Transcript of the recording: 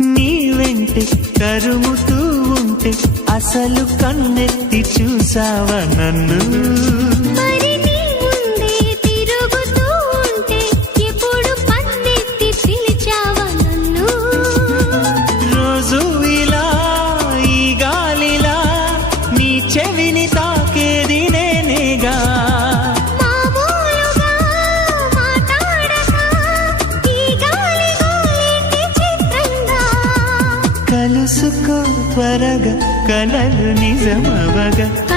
నీ వెంటే తరుముతూ ఉంటే అసలు కన్నెత్తి చూసావా నన్ను? చెవిని తాకేది నేనేగా, కలుసుకో త్వరగా కలలు నిజమవగా.